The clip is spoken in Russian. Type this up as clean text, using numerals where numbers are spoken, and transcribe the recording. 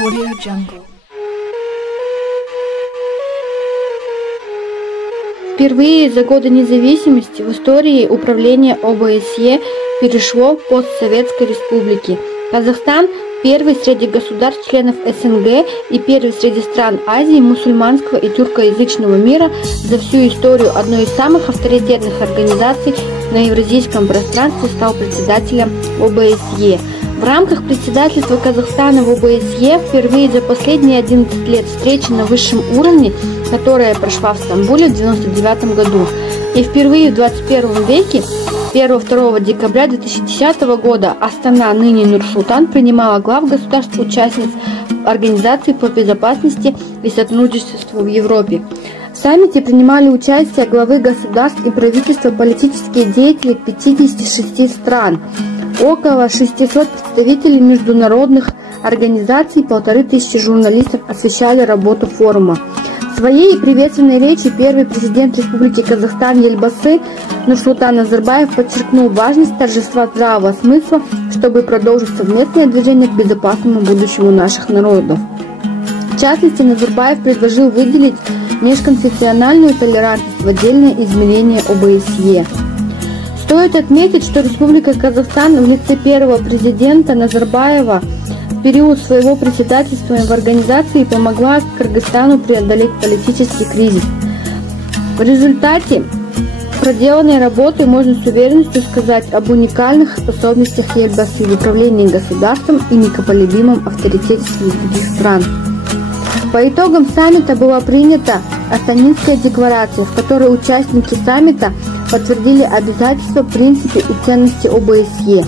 AudioJungle. Впервые за годы независимости в истории управление ОБСЕ перешло в постсоветской республики. Казахстан – первый среди государств-членов СНГ и первый среди стран Азии, мусульманского и тюркоязычного мира за всю историю одной из самых авторитетных организаций на евразийском пространстве стал председателем ОБСЕ. В рамках председательства Казахстана в ОБСЕ впервые за последние 11 лет встреча на высшем уровне, которая прошла в Стамбуле в 1999 году. И впервые в 21 веке 1-2 декабря 2010 года Астана, ныне Нур-Султан, принимала глав государств-участниц Организации по безопасности и сотрудничеству в Европе. В саммите принимали участие главы государств и правительства, политические деятели 56 стран, около 600 представителей международных организаций, 1500 журналистов освещали работу форума. В своей приветственной речи первый президент Республики Казахстан Елбасы Нурсултан Назарбаев подчеркнул важность торжества здравого смысла, чтобы продолжить совместное движение к безопасному будущему наших народов. В частности, Назарбаев предложил выделить межконфессиональную толерантность в отдельное измерение ОБСЕ. Стоит отметить, что Республика Казахстан в лице первого президента Назарбаева в период своего председательства в организации помогла Кыргызстану преодолеть политический кризис. В результате проделанной работы можно с уверенностью сказать об уникальных способностях Елбасы в управлении государством и непоколебимом авторитете среди других стран. По итогам саммита была принята Астанинская декларация, в которой участники саммита подтвердили обязательства, принципы и ценности ОБСЕ.